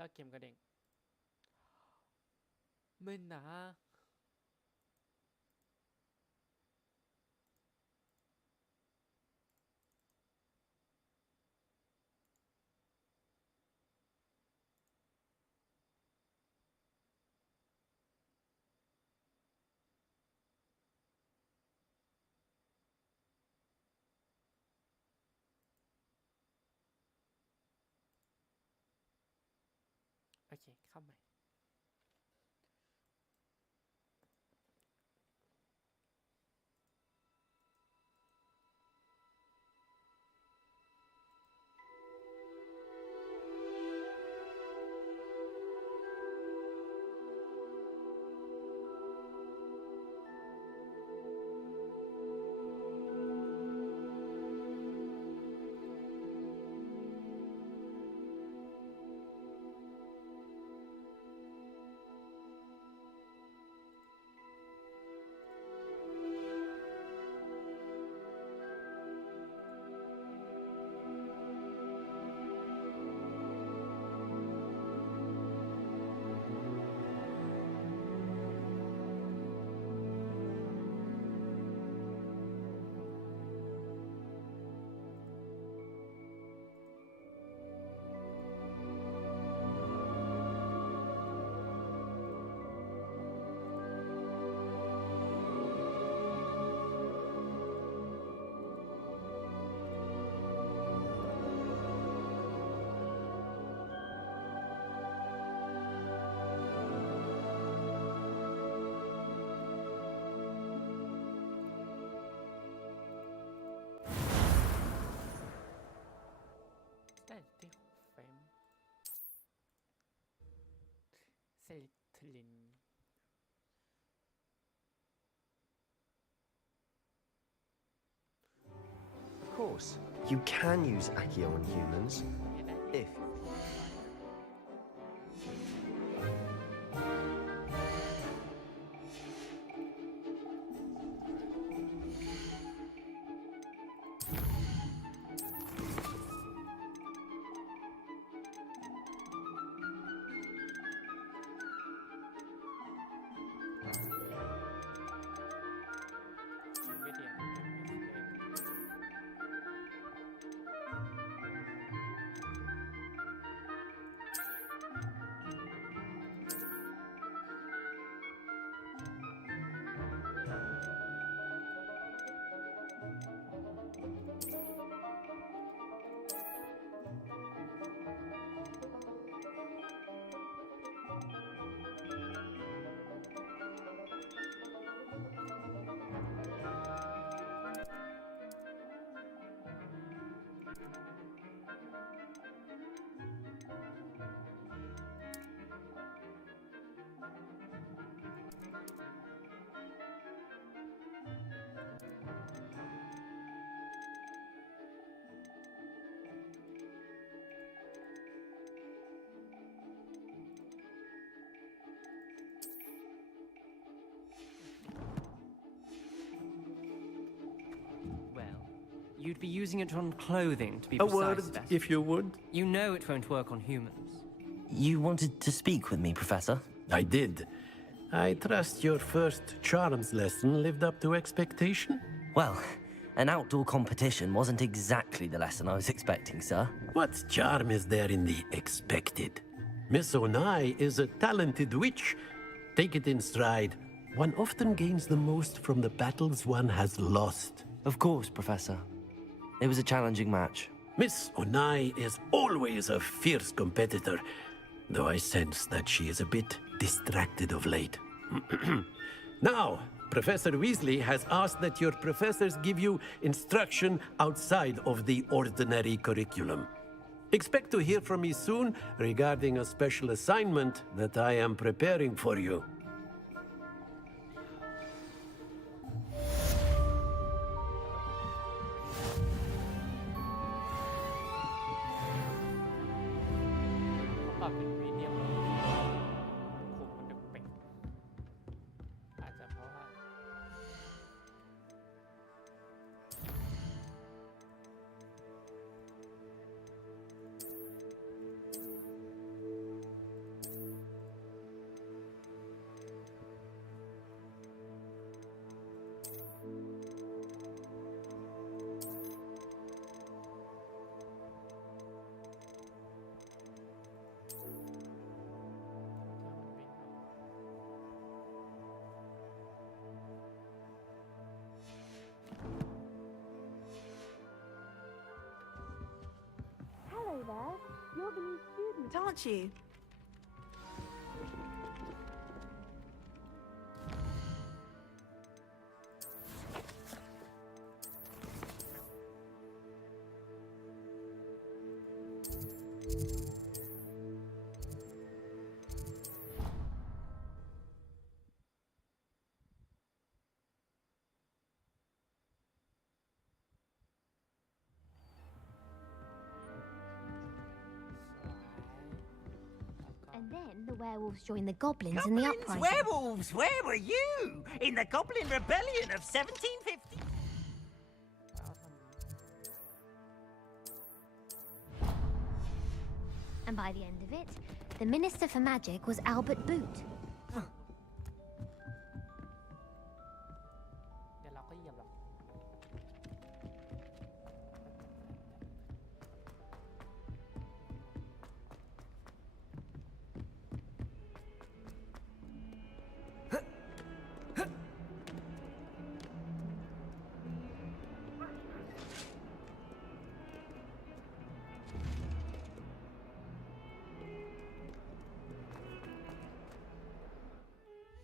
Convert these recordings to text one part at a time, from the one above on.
แล้วเกมกระเด้งไม่นะโอเคเข้าใหม่ได้ที่6 เฟรมเซลิทลิน Of course, you can use Accio on humans if you'd be using it on clothing, to be A precise. word, Vesper. if you would. You know it won't work on humans. You wanted to speak with me, Professor? I did. I trust your first charms lesson lived up to expectation. Well, an outdoor competition wasn't exactly the lesson I was expecting, sir. What charm is there in the expected? Miss Onai is a talented witch. Take it in stride. One often gains the most from the battles one has lost. Of course, Professor. It was a challenging match. Miss Onai is always a fierce competitor, though I sense that she is a bit distracted of late. Now, Professor Weasley has asked that your professors give you instruction outside of the ordinary curriculum. Expect to hear from me soon regarding a special assignment that I am preparing for you.ปรับเป็นมีเดียมผมมันแปลกๆอาจจะเพราะว่า Hello there. You're the new student, aren't you? And then the werewolves joined the goblins in the Goblins, uprising. werewolves, where were you? In the Goblin Rebellion of 1750? And by the end of it, the Minister for Magic was Albert Boot. เดี๋ยวเราก็เหยียบหรอก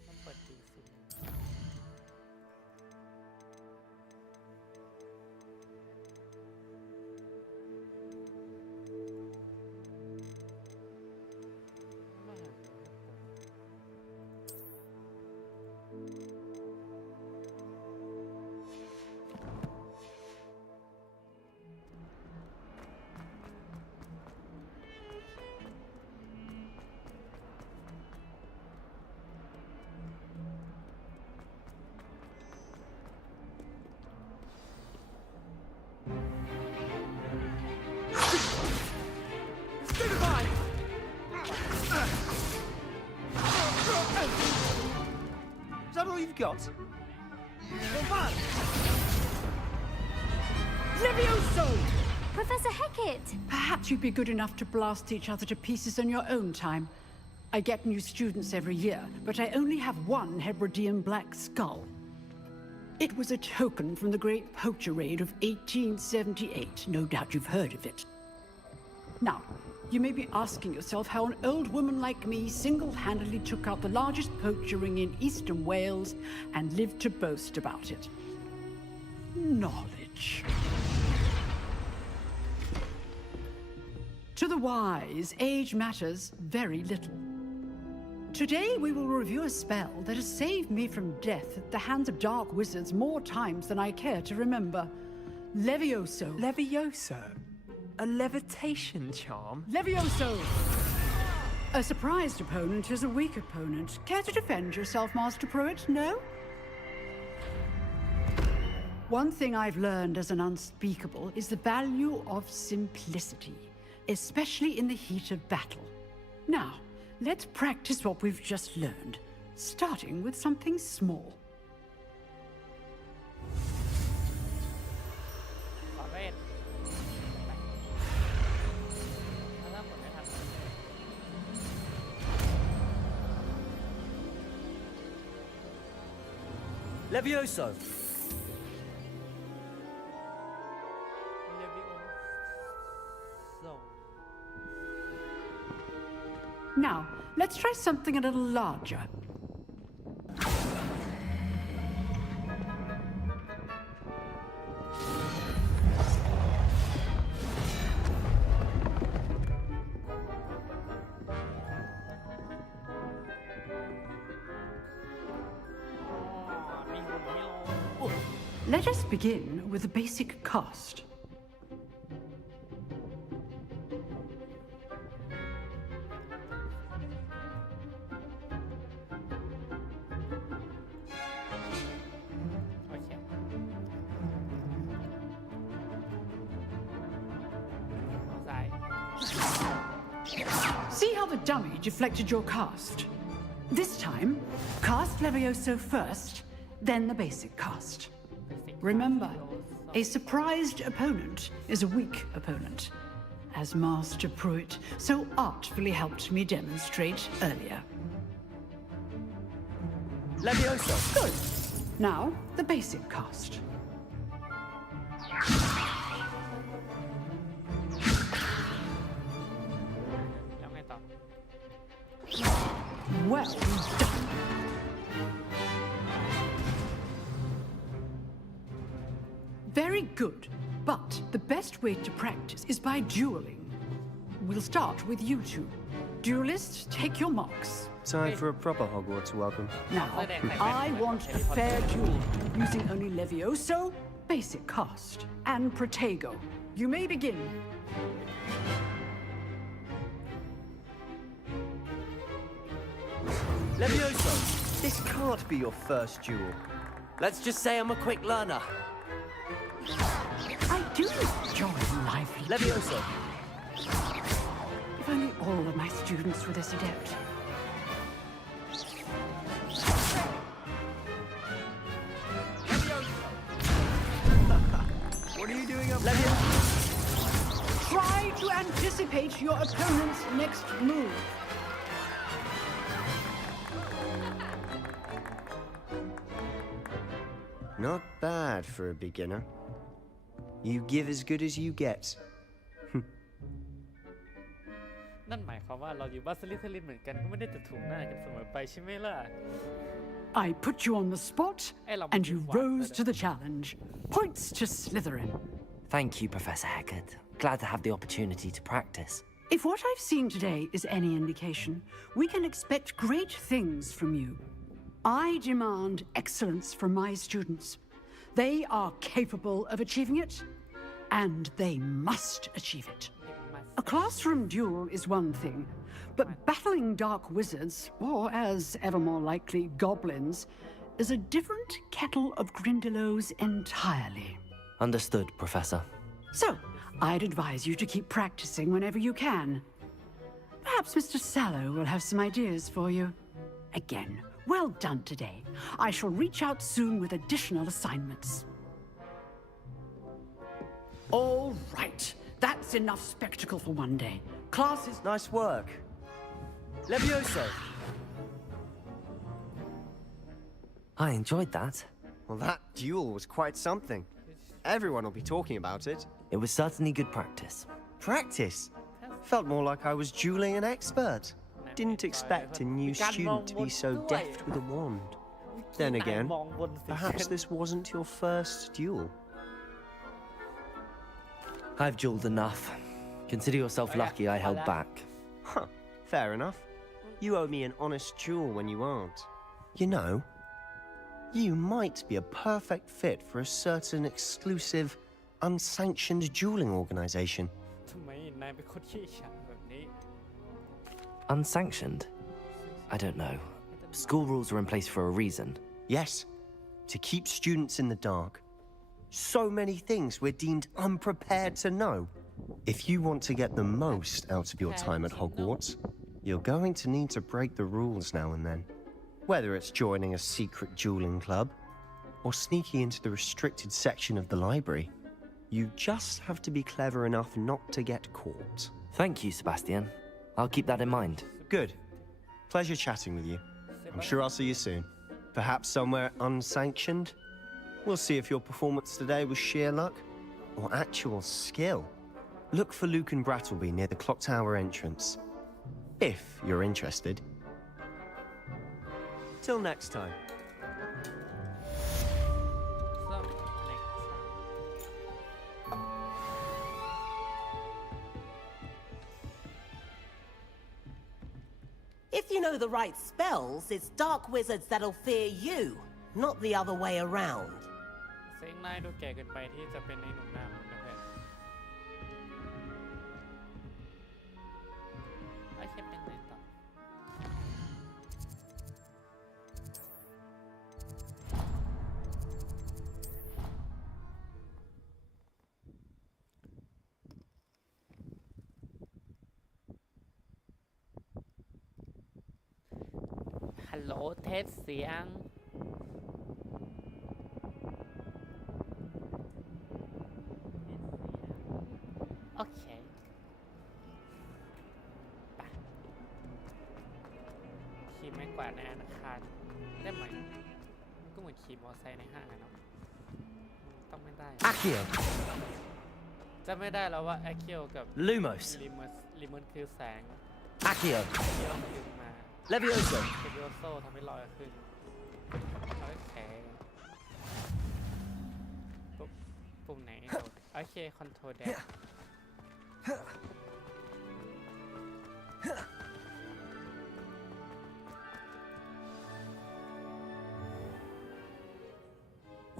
มันเปิดตีสิ ไม่เห็นเลย Is that all you've got? Levioso! Professor Hecat! Perhaps you'd be good enough to blast each other to pieces in your own time. I get new students every year, but I only have one Hebridean black skull. It was a token from the Great Poacher Raid of 1878. No doubt you've heard of it. Now, you may be asking yourself how an old woman like me single-handedly took out the largest poacher ring in eastern Wales and lived to boast about it. Knowledge. To the wise, age matters very little. Today we will review a spell that has saved me from death at the hands of dark wizards more times than I care to remember. Levioso. Levioso? A levitation charm? Levioso! A surprised opponent is a weak opponent. Care to defend yourself, Master Pruitt? No? One thing I've learned as an unspeakable is the value of simplicity, especially in the heat of battle. Now, let's practice what we've just learned, starting with something small. ขอเวทถ้าหมดไม่ทัน Levioso! เลวิโอส่ง Now, let's try something a little larger. Let us begin with the basic cast. Okay. See how the dummy deflected your cast? This time, cast Levioso first, then the basic cast. Remember, a surprised opponent is a weak opponent, as Master Pruitt so artfully helped me demonstrate earlier. Levioso! Good. Now, the basic cast. Well done. Very good, but the best way to practice is by dueling. We'll start with you two. Duelists, take your marks. Time for a proper Hogwarts welcome. Now, I want a fair duel, using only Levioso, basic cast, and Protego. You may begin. Levioso, this can't be your first duel. Let's just say I'm a quick learner. I do enjoy lively Levioso! If only all of my students were this adept. What are you doing up Levioso! Try to anticipate your opponent's next move. Not bad for a beginner. You give as good as you get. นั่นหมายความว่าเราอยู่บ้านสลิธีรินเหมือนกันก็ไม่ได้จะถูกหน้ากันเสมอไปใช่ไหมล่ะ I put you on the spot, and you rose to the challenge. Points to Slytherin. Thank you, Professor Heckard. Glad to have the opportunity to practice. If what I've seen today is any indication, we can expect great things from you. I demand excellence from my students. They are capable of achieving it, and they must achieve it. A classroom duel is one thing, but battling dark wizards, or as ever more likely, goblins, is a different kettle of Grindylows entirely. Understood, Professor. So, I'd advise you to keep practicing whenever you can. Perhaps Mr. Sallow will have some ideas for you. Again, well done today. I shall reach out soon with additional assignments. All right. That's enough spectacle for one day. Class is... Nice work. Levioso! I enjoyed that. Well, that duel was quite something. Everyone will be talking about it. It was certainly good practice. Practice? Felt more like I was dueling an expert. Didn't expect a new student to be so deft with a wand. Then again, perhaps this wasn't your first duel. I've dueled enough. Consider yourself lucky I held back. Huh, fair enough. You owe me an honest duel when you aren't. You know, you might be a perfect fit for a certain exclusive, unsanctioned dueling organization. ทำไมนายเป็นคนขี้ฉาแบบนี้ Unsanctioned? I don't know. School rules are in place for a reason. Yes, to keep students in the dark. So many things we're deemed unprepared to know. If you want to get the most out of your time at Hogwarts, you're going to need to break the rules now and then. Whether it's joining a secret dueling club or sneaking into the restricted section of the library, you just have to be clever enough not to get caught. Thank you, Sebastian. I'll keep that in mind. Good. Pleasure chatting with you. I'm sure I'll see you soon. Perhaps somewhere unsanctioned? We'll see if your performance today was sheer luck or actual skill. Look for Luke and Brattleby near the clock tower entrance, if you're interested. Till next time. So, next time. If you know the right spells, it's dark wizards that'll fear you, not the other way around. เซ็งนายดูแก่เกินไปที่จะเป็นในหนุ่มหน้ามนต์นะเพื่อนโอเคเป็นไงต่อ ฮัลโหลเทสเสียง โอเคไปขี่ไม้กวาดในอาคารได้ไหมก็เหมือนขี่มอเตอร์ไซค์ในห้างอะเนาะต้องไม่ได้ Accio! จะไม่ได้แล้วว่าแอคเคียวกับ Lumos! ลิมอนคือแสง Accio! ที่เราดึงมา Levioso! เทเบิลโซ่ทำให้ลอยขึ้นโอเคปุ่มไหนโอเคคอนโทรลแดง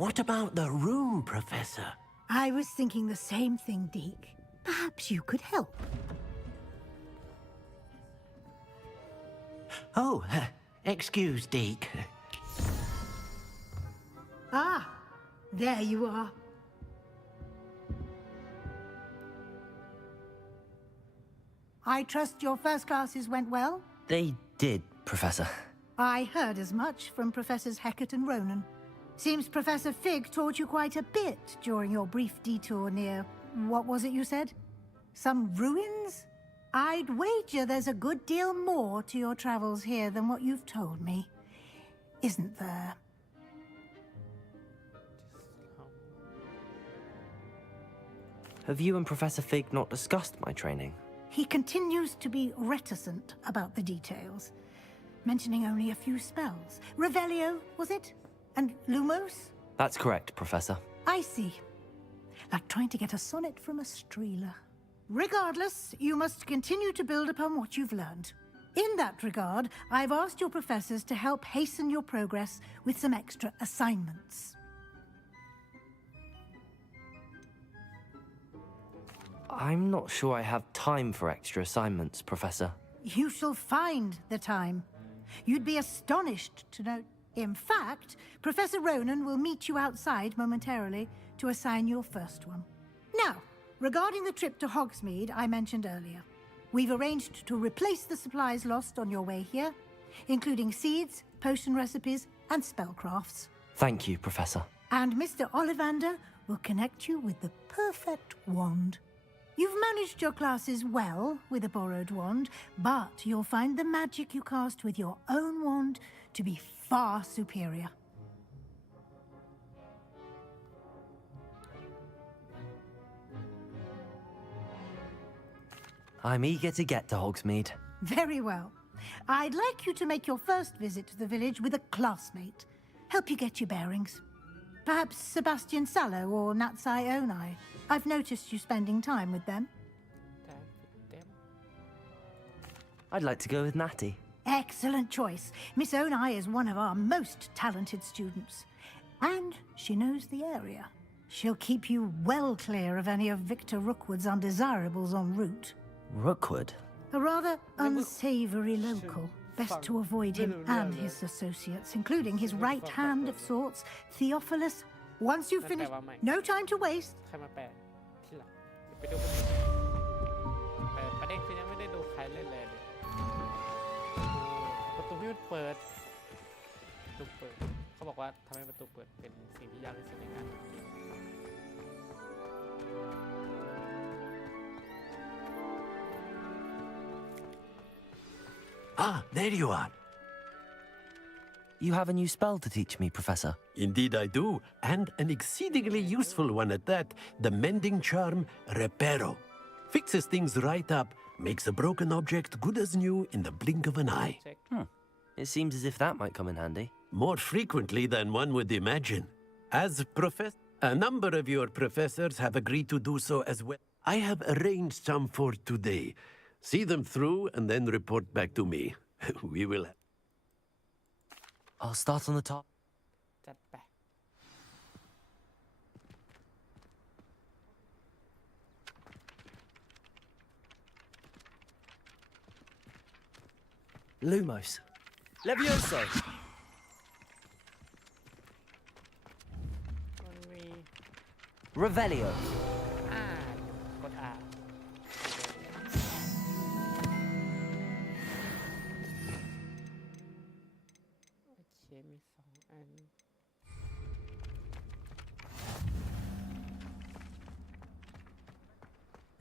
What about the room, Professor? I was thinking the same thing, Deke. Perhaps you could help. Oh, excuse, Deke. Ah, there you are. I trust your first classes went well? They did, Professor. I heard as much from Professors Hecat and Ronan. Seems Professor Fig taught you quite a bit during your brief detour near... what was it you said? Some ruins? I'd wager there's a good deal more to your travels here than what you've told me. Isn't there? Have you and Professor Fig not discussed my training? He continues to be reticent about the details, mentioning only a few spells. Revelio, was it? And Lumos? That's correct, Professor. I see. Like trying to get a sonnet from a streeler. Regardless, you must continue to build upon what you've learned. In that regard, I've asked your professors to help hasten your progress with some extra assignments. I'm not sure I have time for extra assignments, Professor. You shall find the time. You'd be astonished to know... In fact, Professor Ronan will meet you outside momentarily to assign your first one. Now, regarding the trip to Hogsmeade I mentioned earlier, we've arranged to replace the supplies lost on your way here, including seeds, potion recipes, and spellcrafts. Thank you, Professor. And Mr. Ollivander will connect you with the perfect wand. You've managed your classes well with a borrowed wand, but you'll find the magic you cast with your own wand to be far superior. I'm eager to get to Hogsmeade. Very well. I'd like you to make your first visit to the village with a classmate. Help you get your bearings. Perhaps Sebastian Sallow or Natsai Onai. I've noticed you spending time with them. I'd like to go with Natty. Excellent choice. Miss Onai is one of our most talented students. And she knows the area. She'll keep you well clear of any of Victor Rookwood's undesirables en route. Rookwood? A rather unsavory local. Best to avoid him and his associates, including his right hand of sorts, Theophilus Once you've That's finished, why I'm like- no time to waste. ใครมาแปลที่หลังเดี๋ยวไปดูกันแต่ประเด็นคือยังไม่ได้ดูใครเล่นเลยดิประตูที่มันเปิดประตูเปิดเขาบอกว่าทำให้ประตูเปิดเป็นสิ่งที่ยากที่สุดในการทำเกม Ah, there you are. You have a new spell to teach me, Professor. Indeed I do, and an exceedingly useful one at that, the mending charm Reparo. Fixes things right up, makes a broken object good as new in the blink of an eye. เช็ค It seems as if that might come in handy. More frequently than one would imagine. As a number of your professors have agreed to do so as well. I have arranged some for today. See them through and then report back to me. We will... I'll start on the top. จัดไป Lumos. Levioso. มันมี Revelio. กด R โอเคมี2 อัน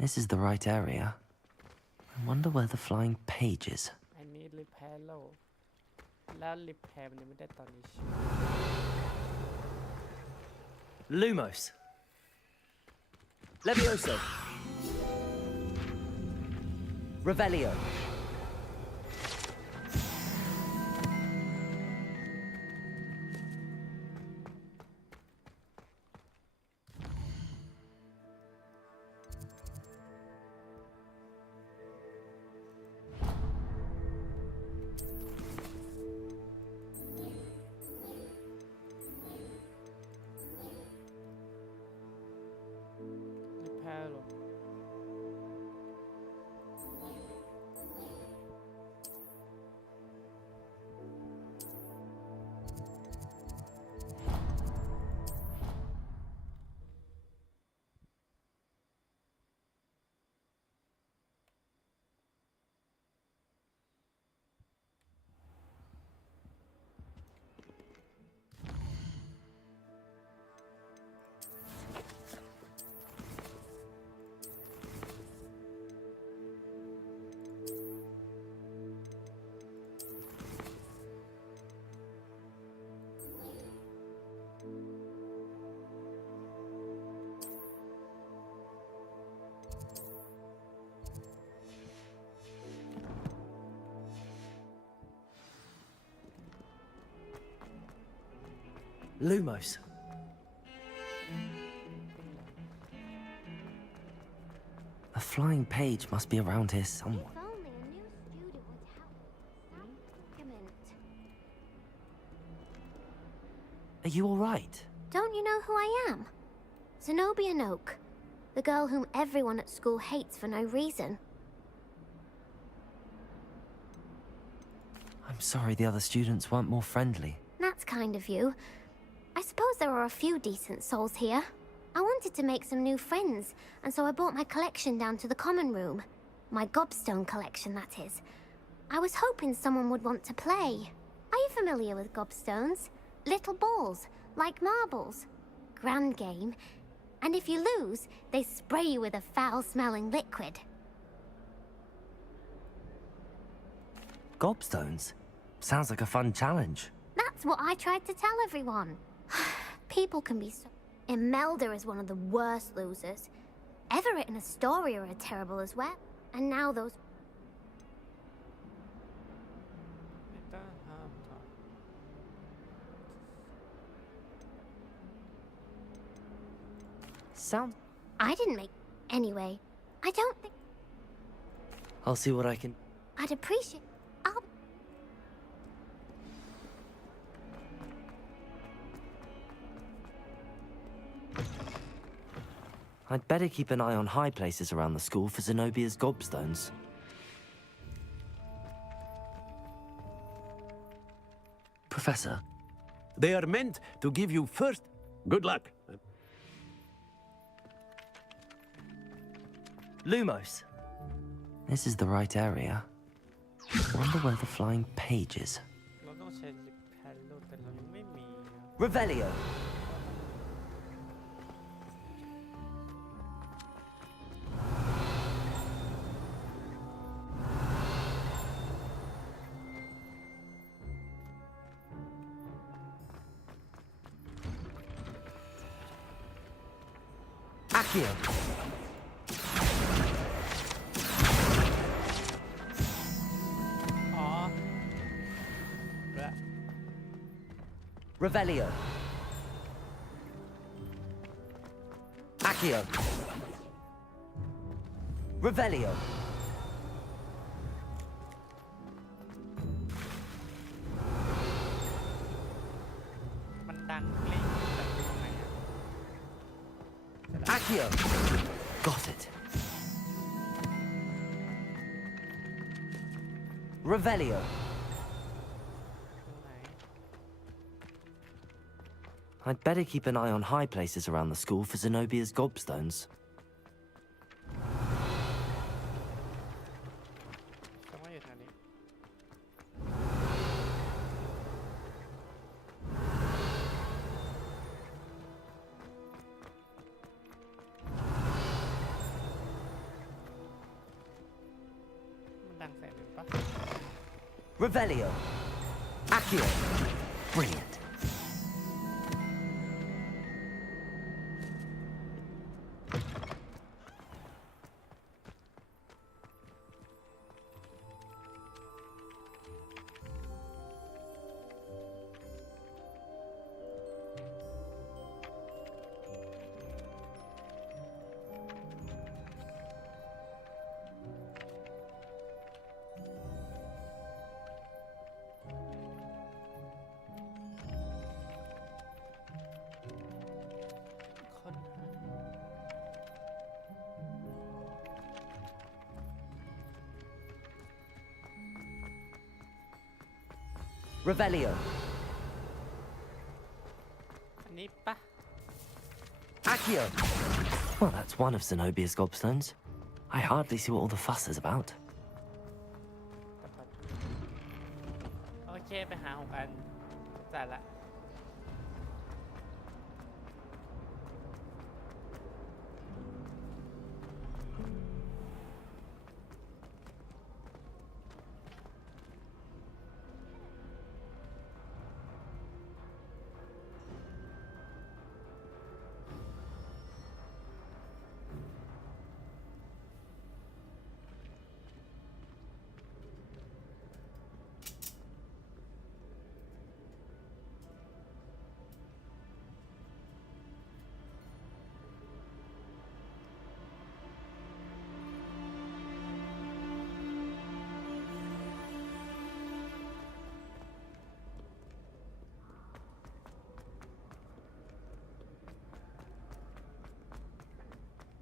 This is the right area. I wonder where the flying page is. อันนี้ repair โลแล้ว repair มันยังไม่ได้ตอนนี้ใช่ไหม Lumos. Levioso. Revelio. repair โล Lumos. A flying page must be around here somewhere. If only a new student would help with some document. Are you all right? Don't you know who I am? Zenobia Noak, the girl whom everyone at school hates for no reason. I'm sorry the other students weren't more friendly. That's kind of you. I suppose there are a few decent souls here. I wanted to make some new friends, and so I brought my collection down to the common room. My gobstone collection, that is. I was hoping someone would want to play. Are you familiar with gobstones? Little balls, like marbles. Grand game. And if you lose, they spray you with a foul-smelling liquid. Gobstones? Sounds like a fun challenge. That's what I tried to tell everyone. People can be so... Imelda is one of the worst losers. Everett and Astoria are terrible as well. And now those... ไม่ต้องห้ามถอด Sound... I didn't make... Anyway, I don't think... I'll see what I can... I'd appreciate... I'll... I'd better keep an eye on high places around the school for Zenobia's gobstones. Professor, They are meant to give you first... Good luck. Lumos. This is the right area. Wonder where the flying page is. เราต้องใช้ลิปแพดลูแต่เรายังไม่มี Revelio. Accio. Revelio. Accio. Revelio. มันดังกลิ้งแบบตรงไหนอะ Accio. Got it. Revelio. ตรงไหน I'd better keep an eye on high places around the school for Zenobia's gobstones. แสดงว่าอยู่แถวนี้มันดังแสนหนึ่งปะ Revelio. Accio. Brilliant. Revelio. อันนี้ปะ Accio. Well, that's one of Zenobia's gobstones. I hardly see what all the fuss is about. โอเคไปหา6 อันจ่ายละ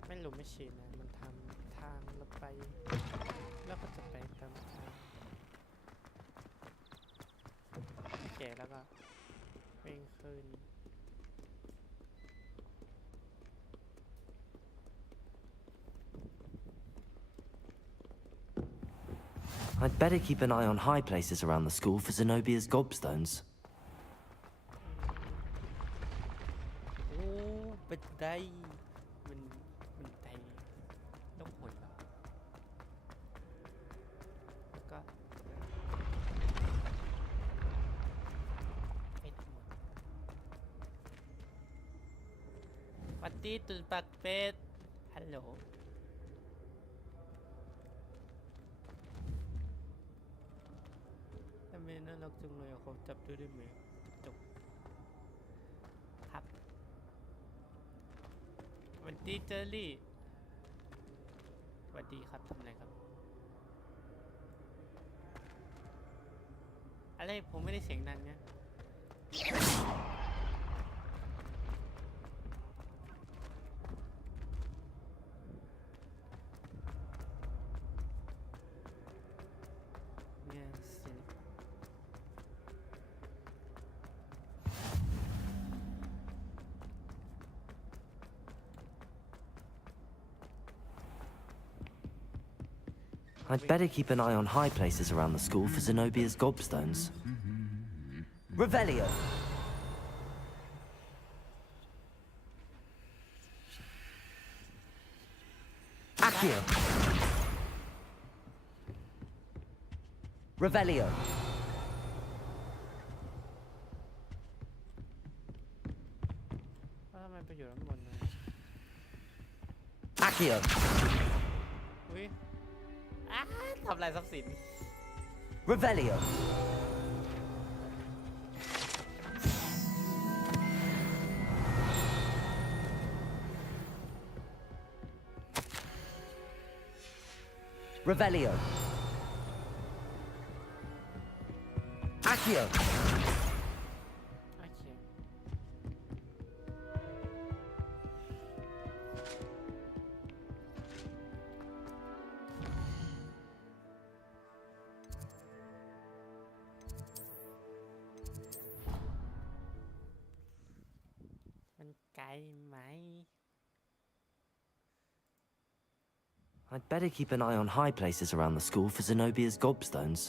ไม่รู้ไม่ชี้นะมันทำทางเราไปแล้วก็จะไปตามทางโอเคแล้วก็วิ่งขึ้น I'd better keep an eye on high places around the school for Zenobia's gobstones. โอ้บันไดมันบันไดต้องหนเหรอแล้วก็ไปทั้งหมดสวัสดีตุ่นปากเป็ดฮัลโหลทำไมน่ารักจังเลยอะขอจับด้วยได้ไหมจบครับสวัสดีเจอรี่สวัสดีครับทำอะไรครับอะไรผมไม่ได้เสียงดังเนี่ยเนี่ยเสียง I'd better keep an eye on high places around the school for Zenobia's gobstones. Revelio. Accio. Revelio. ว่าทำไมไปอยู่ด้านบนนะ Accio. อุ้ยอ้าทำลายทรัพย์สิน Revelio. Revelio. Accio. โอเค มันไกลไหม I'd better keep an eye on high places around the school for Zenobia's gobstones.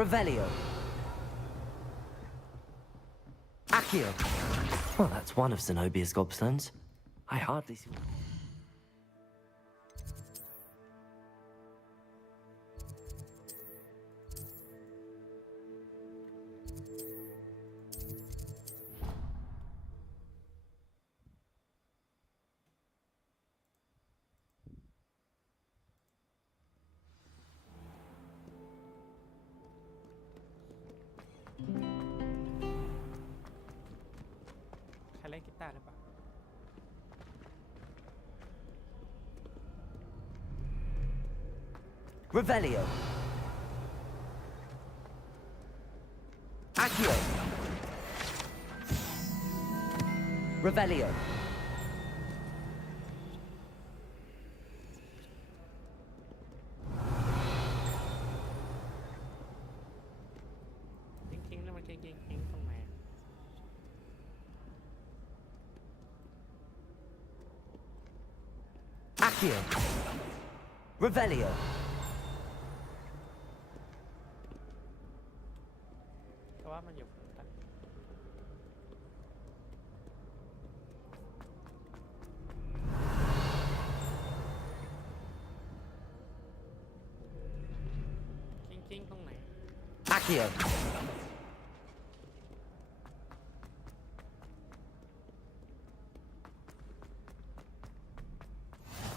Revelio. Accio. Well, that's one of Zenobia's gobstones. I hardly see...ใครเล่นกีตาร์หรือเปล่า Revelio. Accio. Revelio. Kính kính nó mà kính kính không mẹ. Accio. Revelio. Có quá mà nhiều phần tận. Kính kính không này. Accio.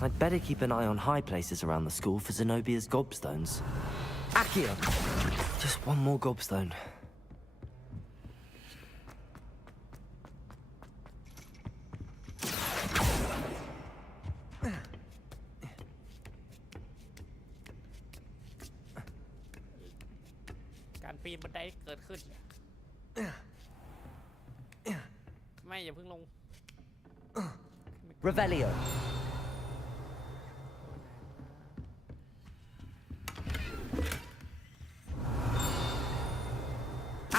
I'd better keep an eye on high places around the school for Zenobia's gobstones. Accio. Just one more gobstone. Cản ปีนบันไดเกิดขึ้น ไม่อย่าเพิ่งลง Revelio.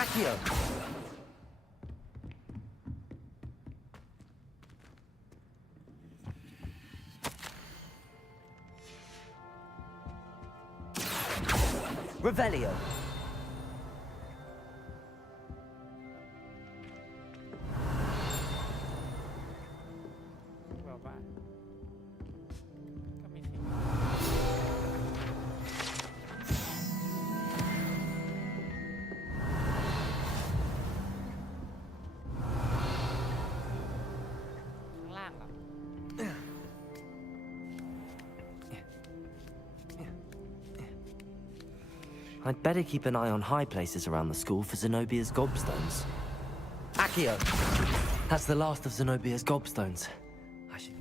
Accio. Revelio. Vào bạn. Có mấy gì?ข้างล่างเหรอ I'd better keep an eye on high places around the school for Zenobia's gobstones. Accio. That's the last of Zenobia's gobstones. I should...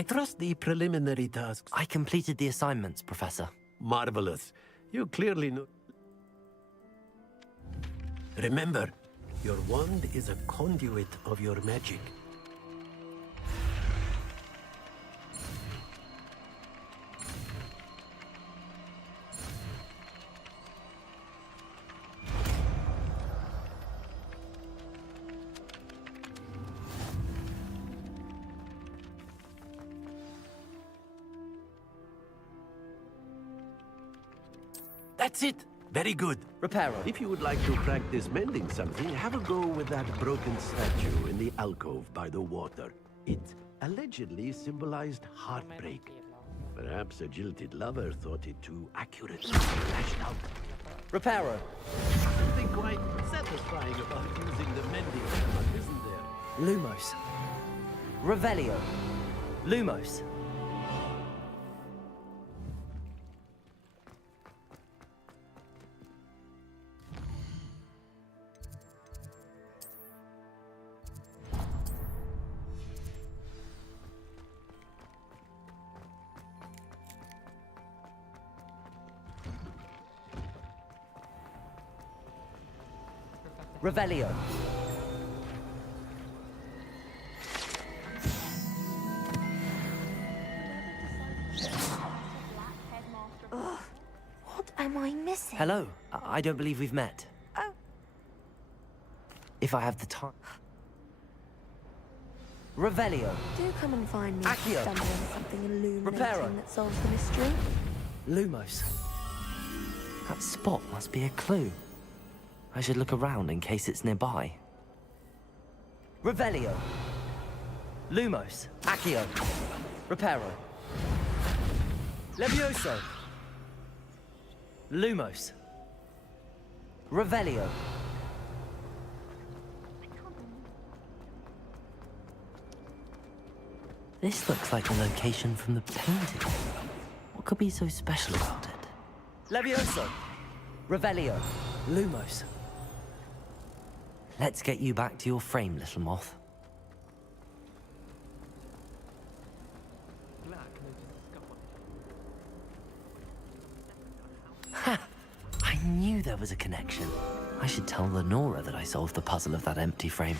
I trust the preliminary tasks. I completed the assignments, Professor. Marvelous. You clearly know. Remember, your wand is a conduit of your magic. That's it. Very good. Reparo. If you would like to practice mending something, have a go with that broken statue in the alcove by the water. It allegedly symbolized ไม่ต้อง heartbreak. จีบหรอก Perhaps a jilted lover thought it too accurately lashed out. Reparo. Something quite satisfying about using the mending hammer, isn't there? Lumos. Revelio. Lumos. Revelio. What am I missing? Hello. I don't believe we've met. Oh. If I have the time. Revelio. Do come and find me if you Accio. stumble on something illuminating Reparo. that solves the mystery. Lumos. That spot must be a clue. I should look around in case it's nearby. Revelio. Lumos. Accio. Reparo. Levioso. Lumos. Revelio. This looks like the location from the painting. What could be so special about it? Levioso. Revelio. Lumos. Let's get you back to your frame, little moth. Ha! I knew there was a connection. I should tell Lenora that I solved the puzzle of that empty frame.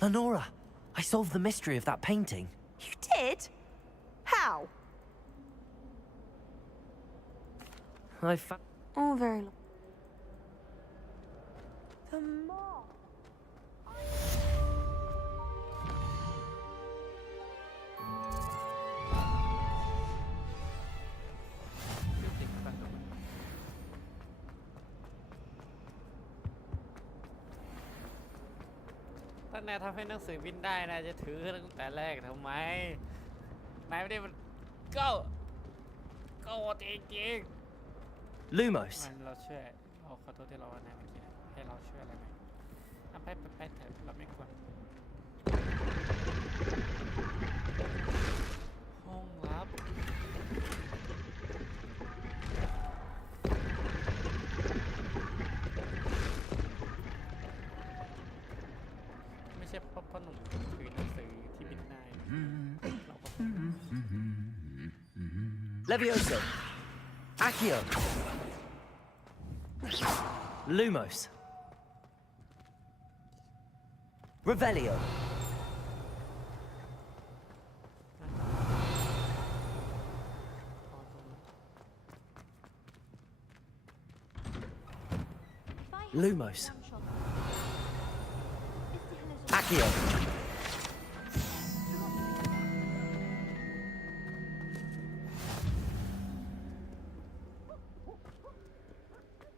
Lenora, I solved the mystery of that painting. You did? How? I found... Oh, very long. The moth. ถ้านายทำให้หนังสือบินได้นายจะถือตั้งแต่แรกทำไมนายไม่ได้มันก็จริง Lumos. ๆมันเราช่วยเราขอโทษที่เราว่านายเมื่อกี้นะให้เราช่วยอะไรไหมไปเถอะเราไม่ควรห้องลับไม่ใช่พ่อหนุ่มถือหนังสือที่บินได้เราก็ Levioso. Accio. Lumos. Revelio. Lumos. Accio.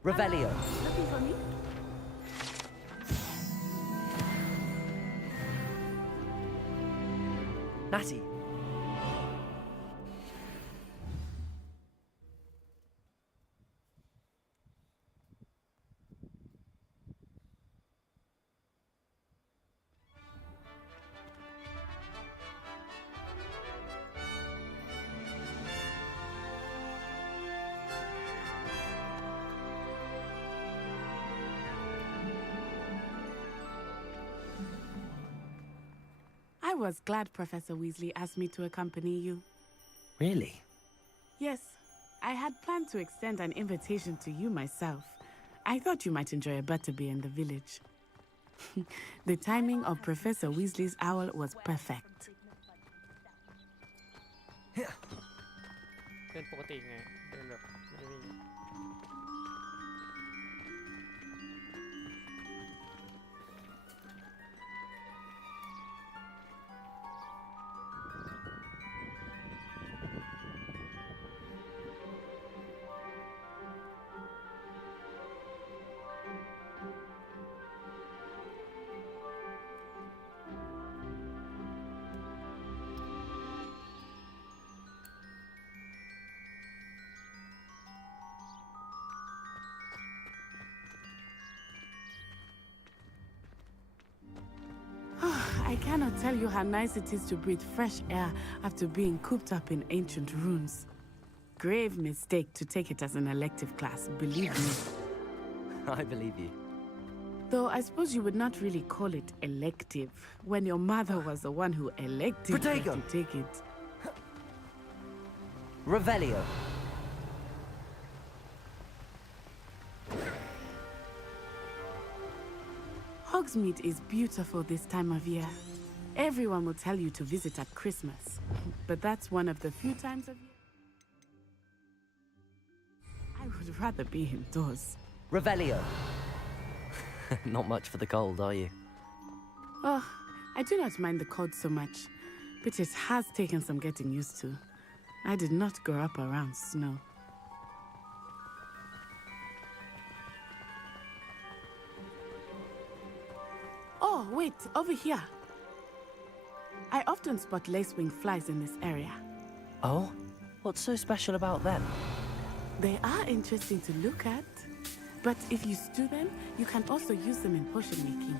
Revelio. Looking for me? Natty. I was glad Professor Weasley asked me to accompany you. Really? Yes, I had planned to extend an invitation to you myself. I thought you might enjoy a butterbeer in the village. The timing of Professor Weasley's owl was perfect. เดินปกติไงเดินแบบไม่ได้วิ่ง I cannot tell you how nice it is to breathe fresh air after being cooped up in ancient ruins. Grave mistake to take it as an elective class, believe me. I believe you. Though I suppose you would not really call it elective when your mother was the one who elected you Protego! to take it. Revelio. Hogsmeade is beautiful this time of year. Everyone will tell you to visit at Christmas, but that's one of the few times of year I would rather be indoors. Revelio. Not much for the cold, are you? Oh, I do not mind the cold so much, but it has taken some getting used to. I did not grow up around snow. Oh, wait, over here. I often spot lacewing flies in this area. Oh? What's so special about them? They are interesting to look at, but if you stew them, you can also use them in potion making.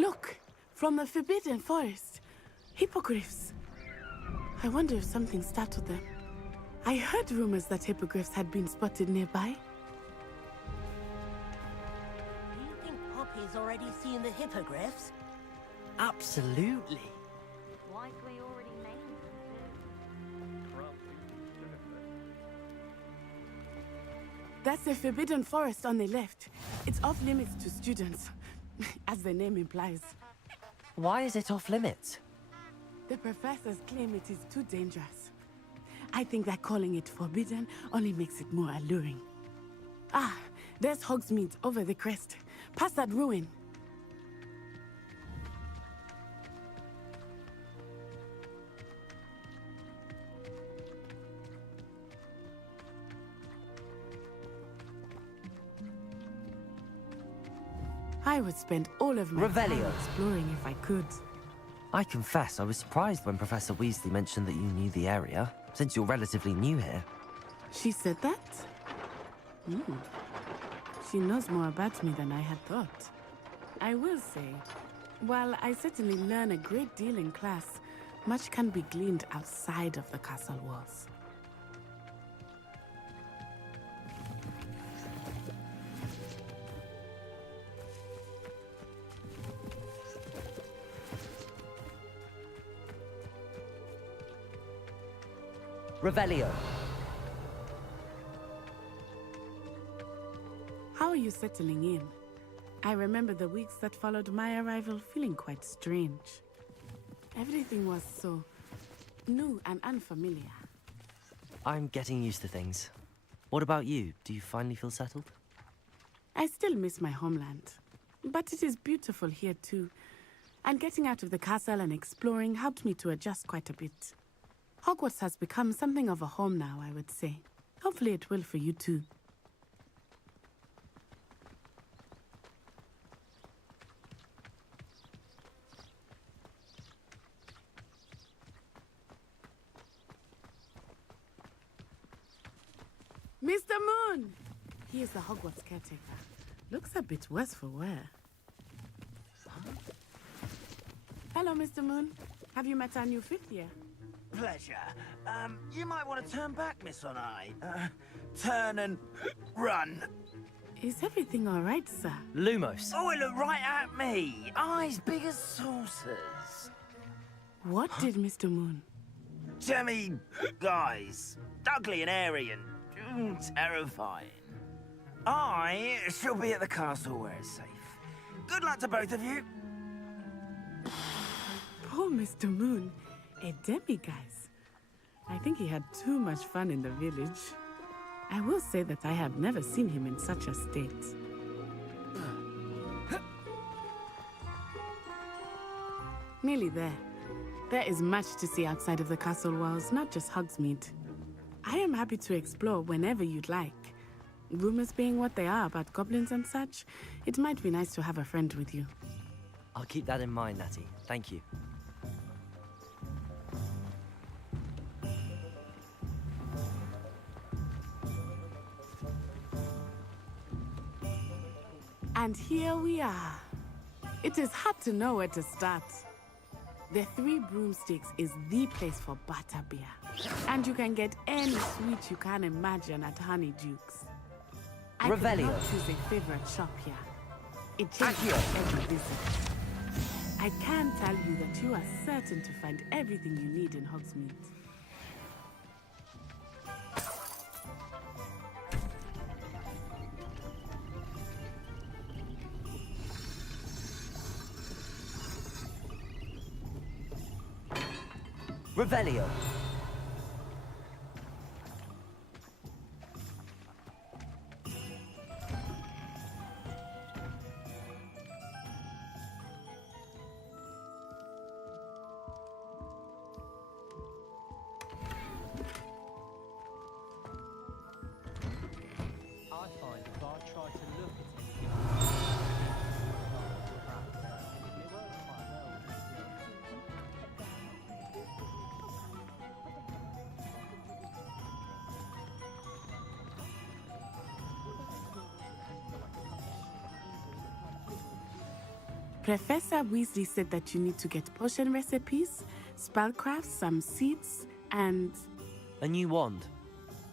Look, from the Forbidden Forest. Hippogriffs. I wonder if something startled them. I heard rumors that hippogriffs had been spotted nearby. Do you think Poppy's already seen the hippogriffs? Absolutely. Likely already named them. That's the Forbidden Forest on the left. It's off limits to students, as the name implies. Why is it off limits? The professors claim it is too dangerous. I think that calling it forbidden only makes it more alluring. Ah, there's Hogsmeade over the crest, past that ruin. I would spend all of my time Revelio. exploring if I could. I confess I was surprised when Professor Weasley mentioned that you knew the area, since you're relatively new here. She said that? She knows more about me than I had thought. I will say, while I certainly learn a great deal in class, much can be gleaned outside of the castle walls. Revelio. How are you settling in? I remember the weeks that followed my arrival feeling quite strange. Everything was so new and unfamiliar. I'm getting used to things. What about you? Do you finally feel settled? I still miss my homeland, but it is beautiful here too. And getting out of the castle and exploring helped me to adjust quite a bit. Hogwarts has become something of a home now, I would say. Hopefully it will for you too. Mr. Moon! He is the Hogwarts caretaker. Looks a bit worse for wear. Hello, Mr. Moon. Have you met our new fifth year? Pleasure. You might want to turn back, Miss Onai. Turn and run. Is everything all right, sir? Lumos. Oh, it looked right at me. Eyes big as saucers. What did Mr. Moon? Demi guys. Ugly and airy and terrifying. I shall be at the castle where it's safe. Good luck to both of you. Poor Mr. Moon. A demiguise. I think he had too much fun in the village. I will say that I have never seen him in such a state. Nearly there. There is much to see outside of the castle walls, not just Hogsmeade. I am happy to explore whenever you'd like. Rumors being what they are about goblins and such, it might be nice to have a friend with you. I'll keep that in mind, Natty. Thank you. And here we are. It is hard to know where to start. The Three Broomsticks is the place for butterbeer. And you can get any sweet you can imagine at Honeydukes. I could Revelio. not choose a favorite shop here. It changes every visit. I can tell you that you are certain to find everything you need in Hogsmeade. Revelio. Professor Weasley said that you need to get potion recipes, spellcraft, some seeds, and... A new wand.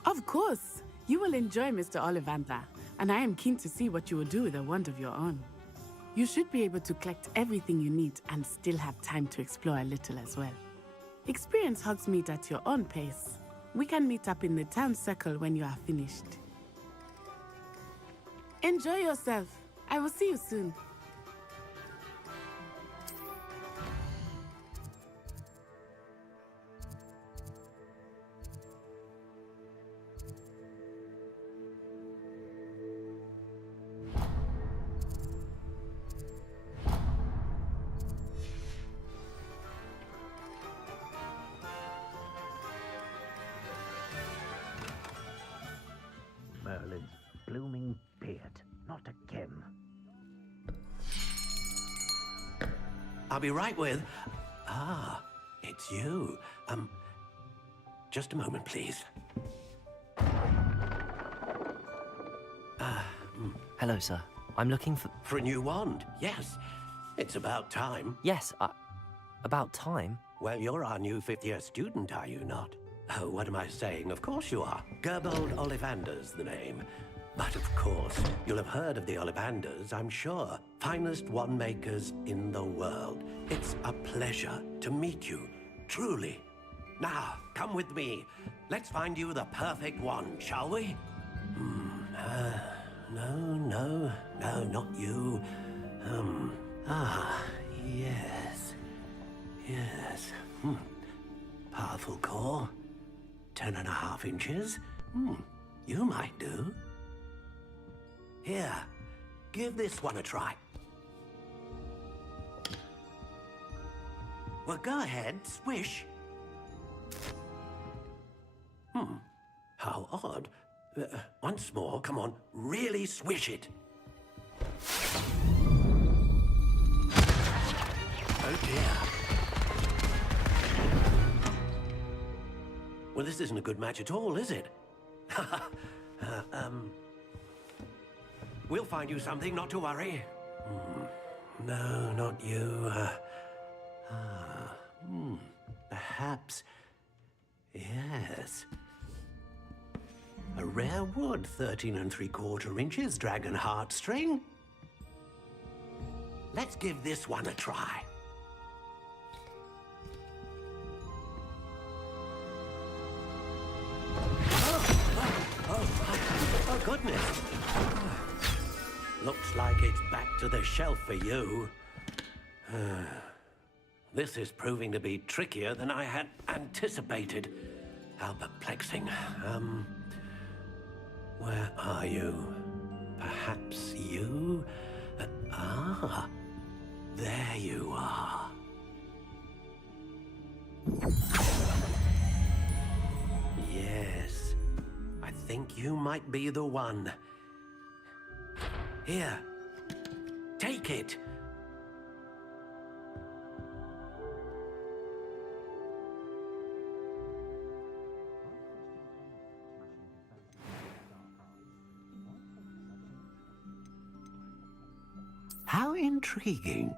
Of course! You will enjoy Mr. Ollivander, and I am keen to see what you will do with a wand of your own. You should be able to collect everything you need and still have time to explore a little as well. Experience Hogsmeade at your own pace. We can meet up in the town circle when you are finished. Enjoy yourself. I will see you soon. Merlin's blooming beard. Not again. I'll be right with... Ah, it's you. Just a moment, please. Hello, sir. I'm looking for... For a new wand, yes. It's about time. Yes, about time. Well, you're our new fifth-year student, are you not? Oh, what am I saying? Of course you are. Gerbold Ollivander's the name. But of course, you'll have heard of the Ollivanders, I'm sure. Finest wand makers in the world. It's a pleasure to meet you, truly. Now, come with me. Let's find you the perfect wand, shall we? No, not you. Yes. Powerful core. 10.5 inches. You might do. Here, give this one a try. Well, go ahead, swish. How odd. Once more, come on, really swish it. Oh dear. Well, this isn't a good match at all, is it? We'll find you something, not to worry. No, not you. Perhaps. Yes. A rare wood, 13 3/4 inches, dragon heartstring. Let's give this one a try. Oh, goodness. Looks like it's back to the shelf for you. This is proving to be trickier than I had anticipated. How perplexing. Where are you? Perhaps you? There you are. Yes, I think you might be the one. Here, take it. How intriguing.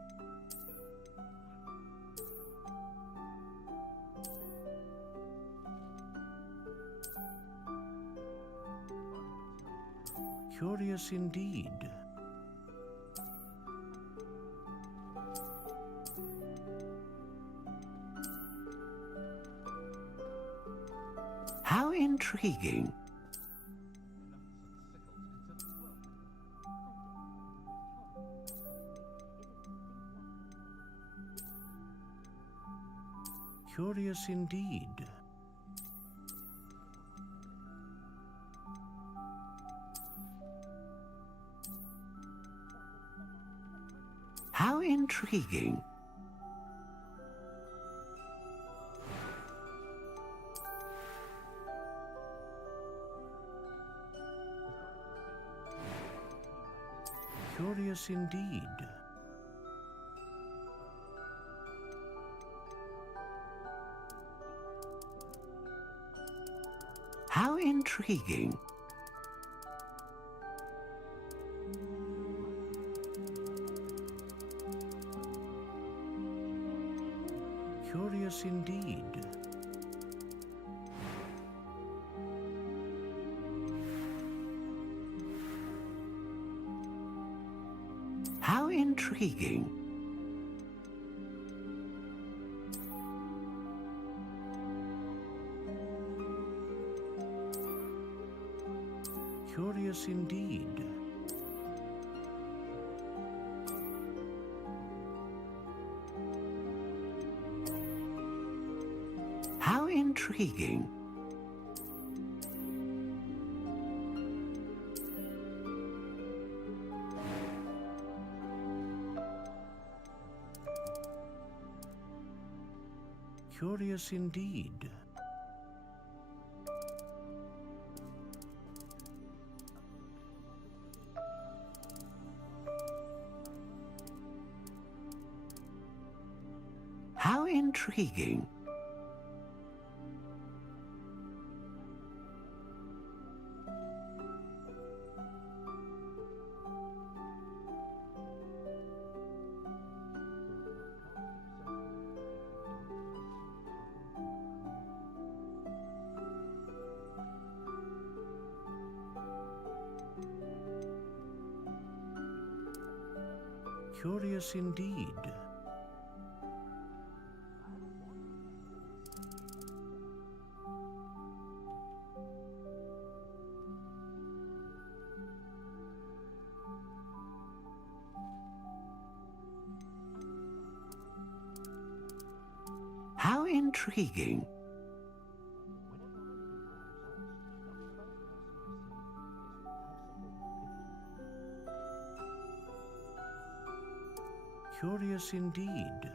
Curious indeed. How intriguing. Curious indeed. How intriguing. Curious indeed. How intriguing. Curious indeed. How intriguing. Curious indeed. How intriguing. Curious indeed. How intriguing. Curious indeed. How intriguing. Curious indeed.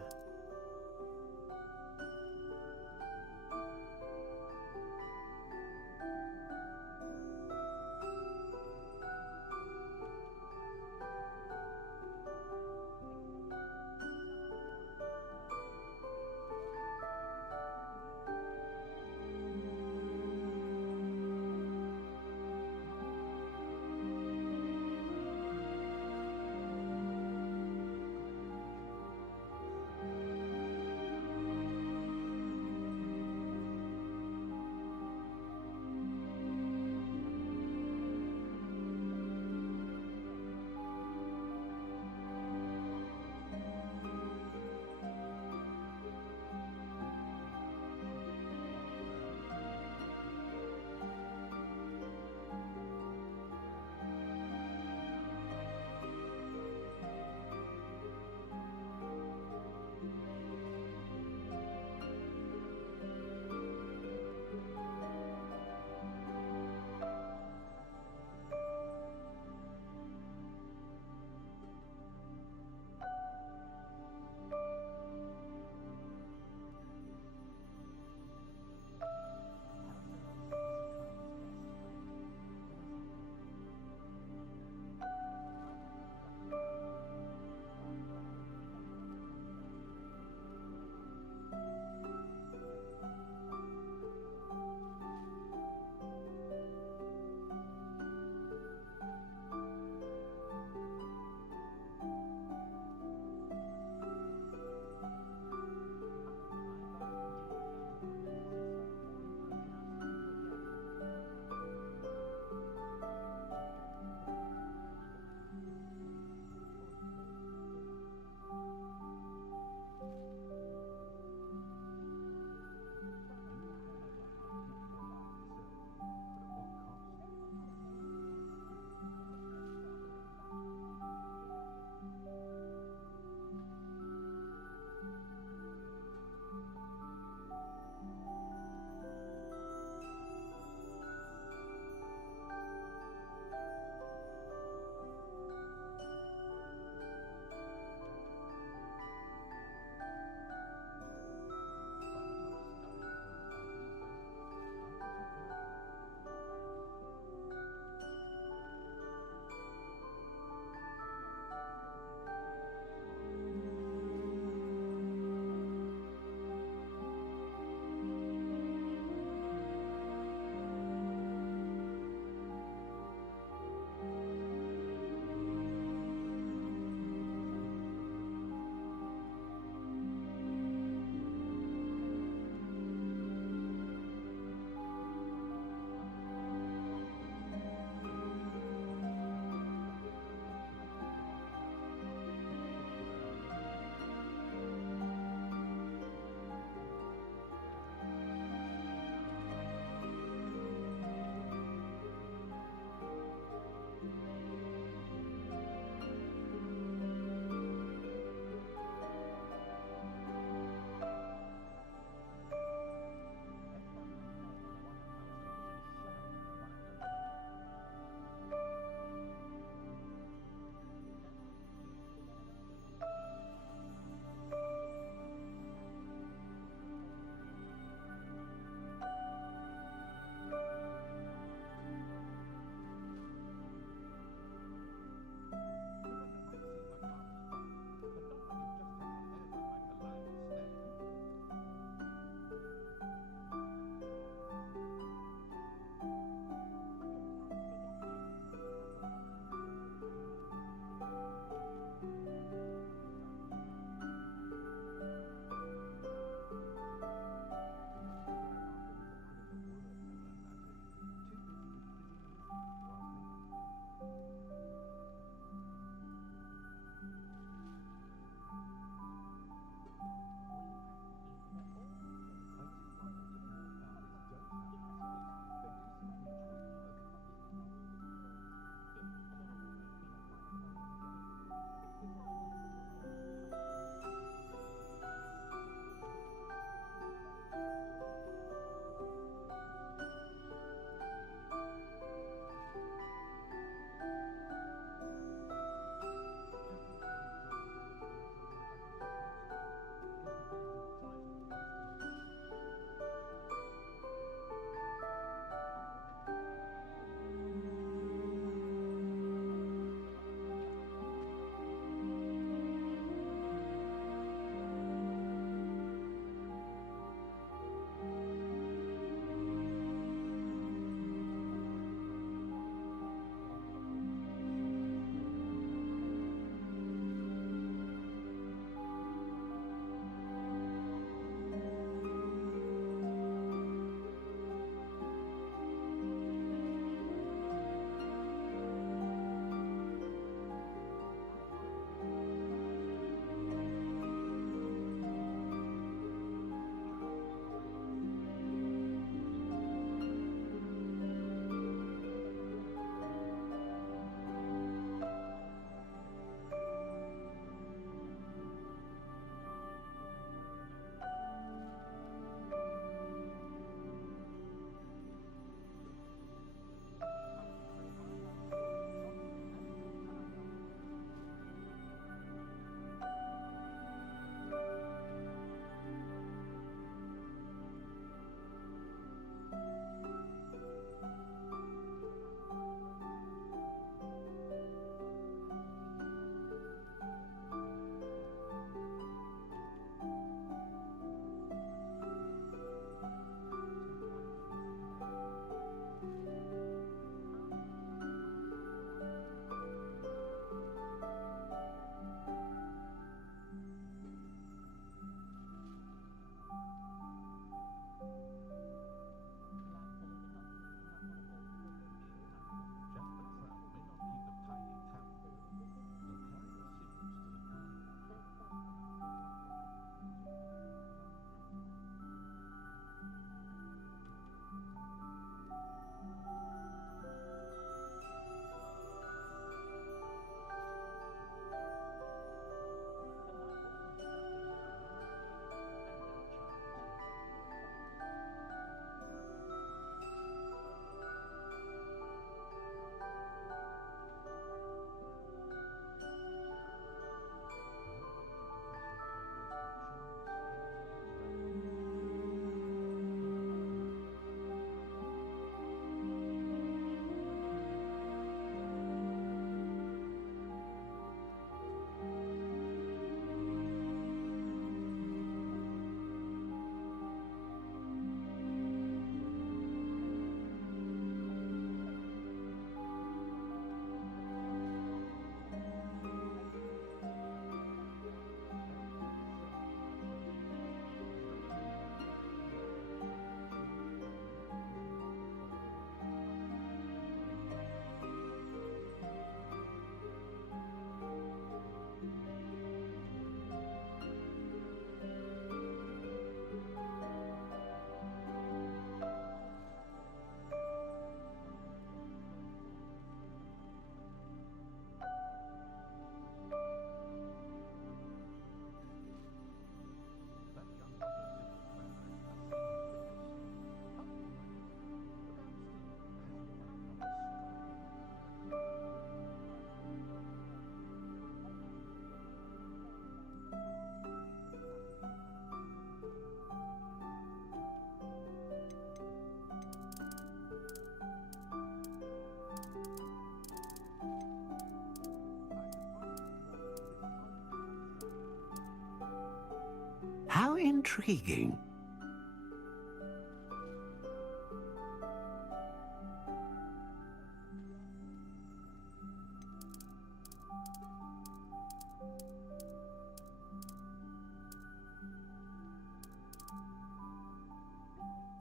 intriguing.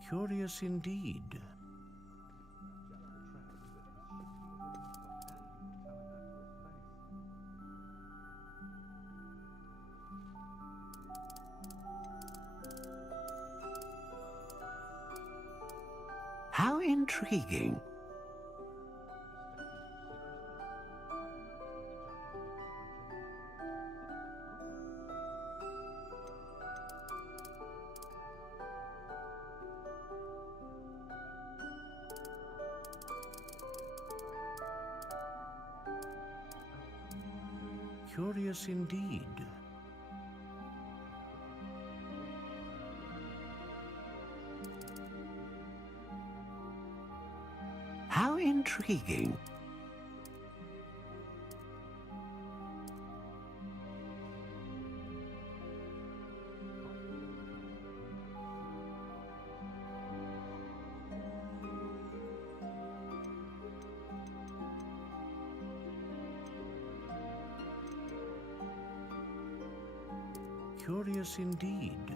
Curious indeed. How intriguing. Curious indeed. How intriguing. Curious indeed.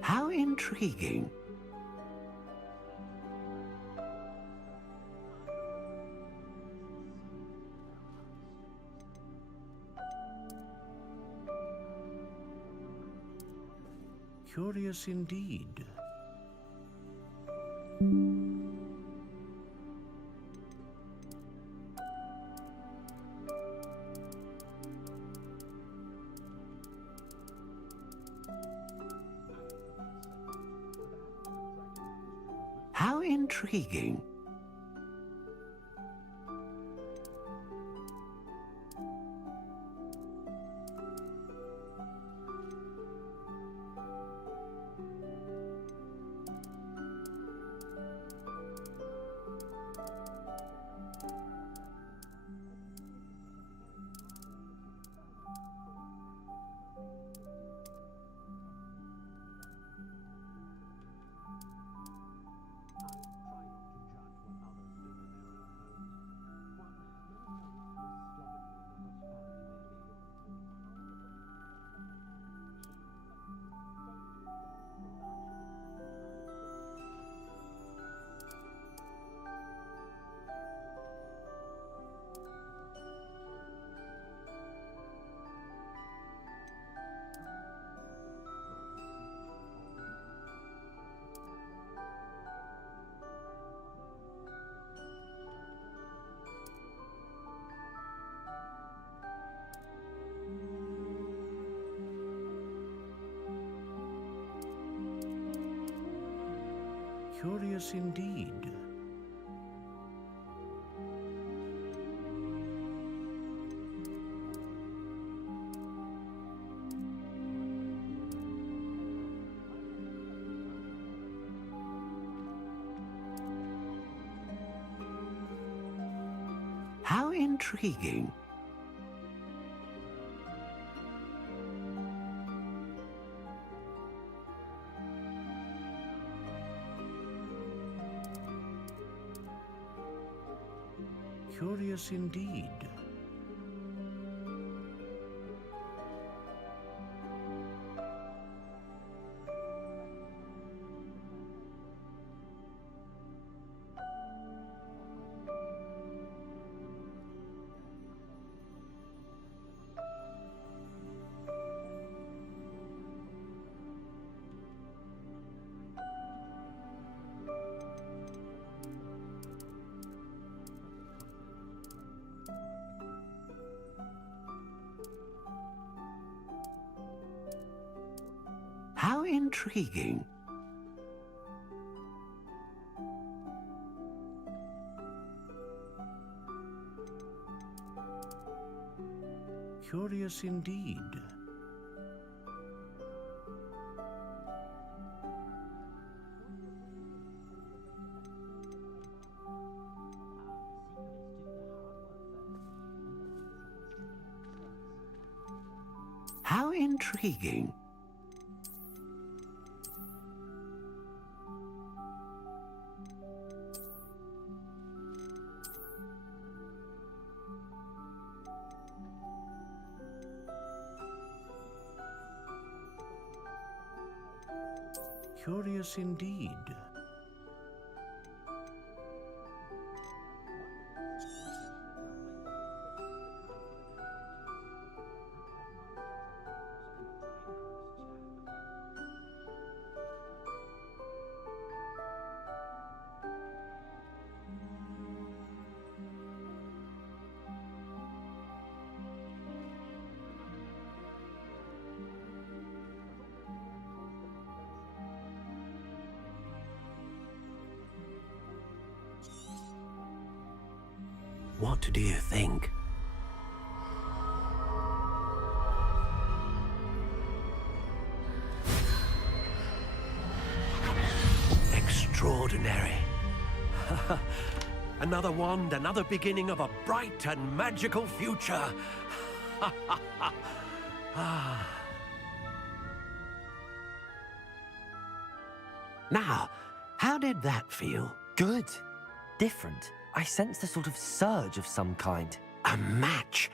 How intriguing. Curious indeed. How intriguing. Curious indeed. How intriguing. Curious indeed. How intriguing. Curious indeed. intriguing. Curious indeed. What do you think? Extraordinary. Another wand, another beginning of a bright and magical future. Now, how did that feel? Good. Different. I sensed a sort of surge of some kind. A match.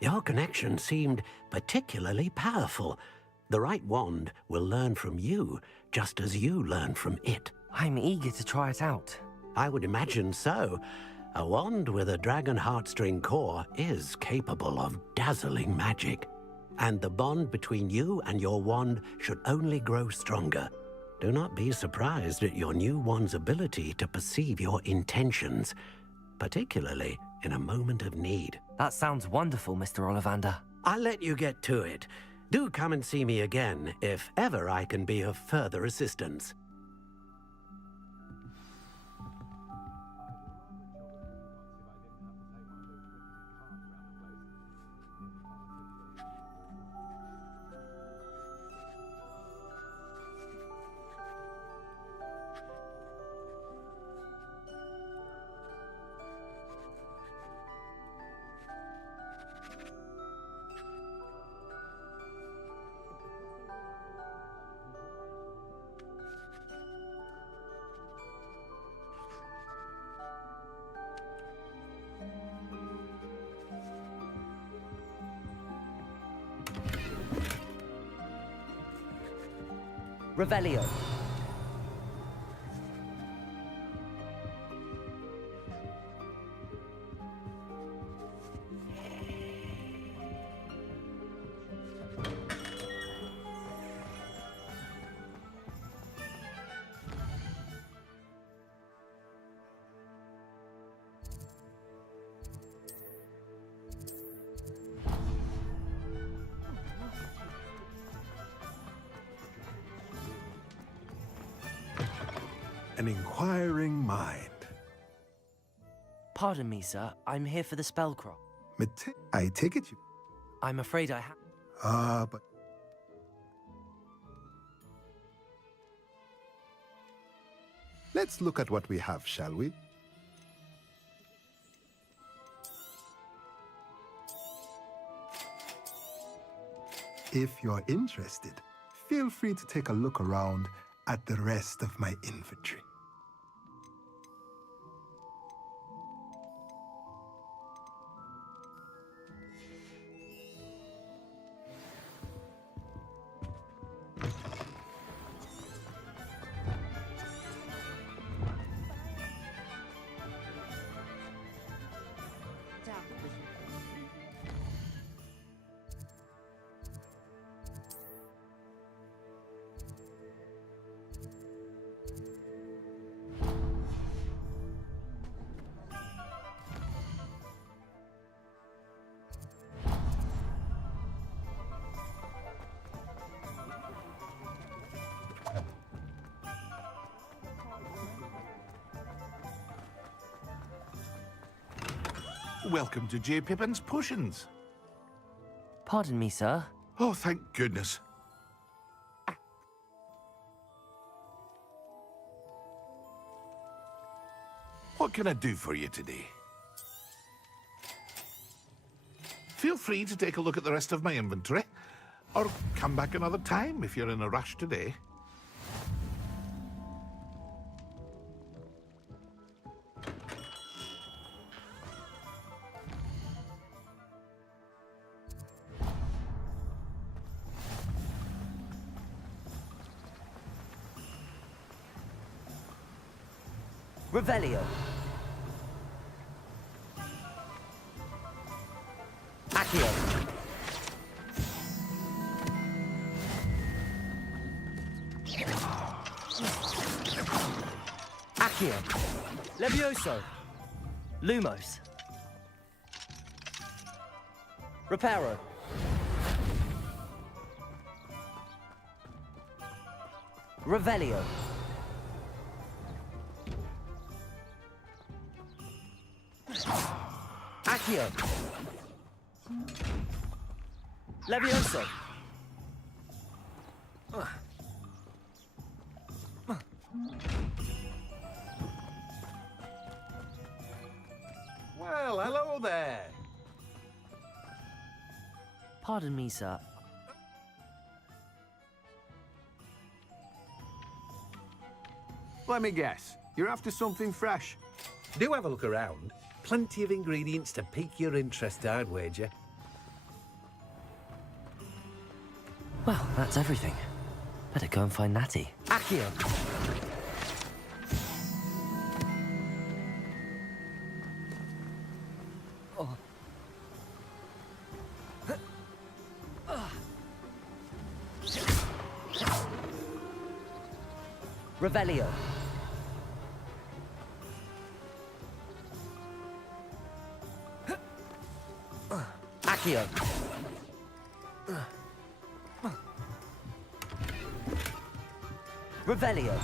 Your connection seemed particularly powerful. The right wand will learn from you, just as you learn from it. I'm eager to try it out. I would imagine so. A wand with a dragon heartstring core is capable of dazzling magic. And the bond between you and your wand should only grow stronger. Do not be surprised at your new wand's ability to perceive your intentions, particularly in a moment of need. That sounds wonderful, Mr. Ollivander. I'll let you get to it. Do come and see me again if ever I can be of further assistance. Revelio. An inquiring mind. Pardon me, sir. I'm here for the spellcraft. I take it you... I'm afraid I have... but... Let's look at what we have, shall we? If you're interested, feel free to take a look around at the rest of my inventory. Welcome to J. Pippin's Potions. Pardon me, sir. Oh, thank goodness. What can I do for you today? Feel free to take a look at the rest of my inventory. Or come back another time if you're in a rush today. Revelio. Accio. Accio. Levioso. Lumos. Reparo. Revelio. Accio. Levioso. Well, hello there. Pardon me, sir. Let me guess. You're after something fresh. Do have a look around. Plenty of ingredients to pique your interest, I'd wager. Well, that's everything. Better go and find Natty. Accio. Oh. Revelio. Accio. Revelio.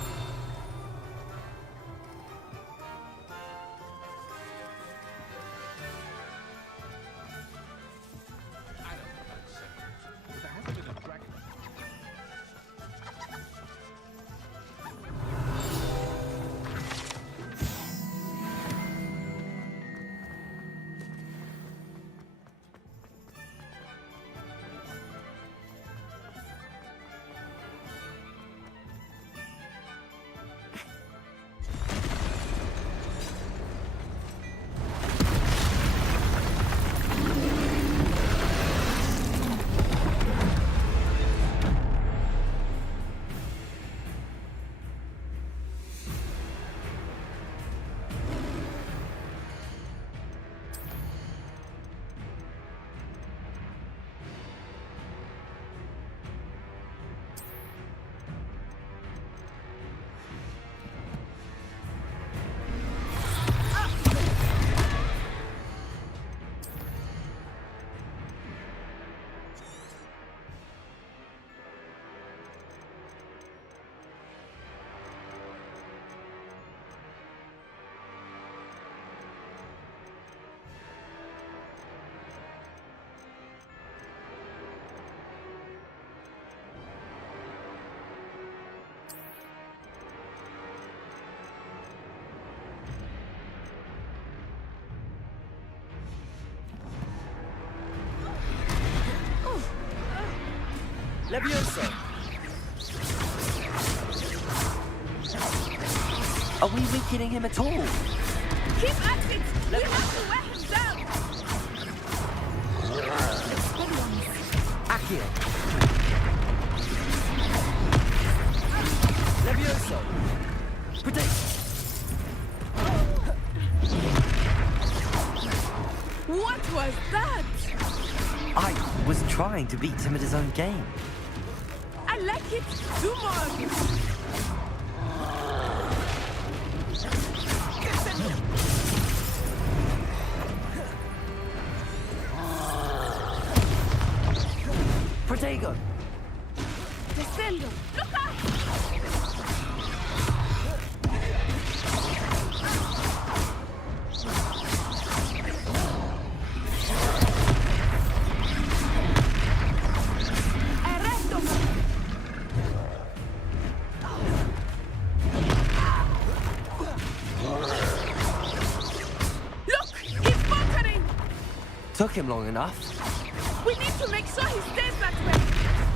Levioso. Are we weakening him at all? Keep at it! We have to wear him down! Accio. Levioso. Protect. What was that? I was trying to beat him at his own game. I like it. Do more of it. Protego. Descendo. Look out! Took him long enough. We need to make sure he stays that way.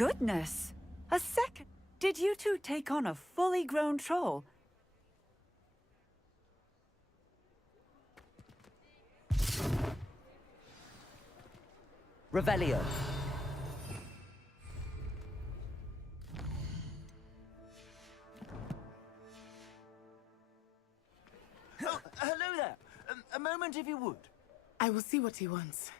goodness! A second. Did you two take on a fully grown troll? Revelio. Oh, hello there. A moment if you would. I will see what he wants.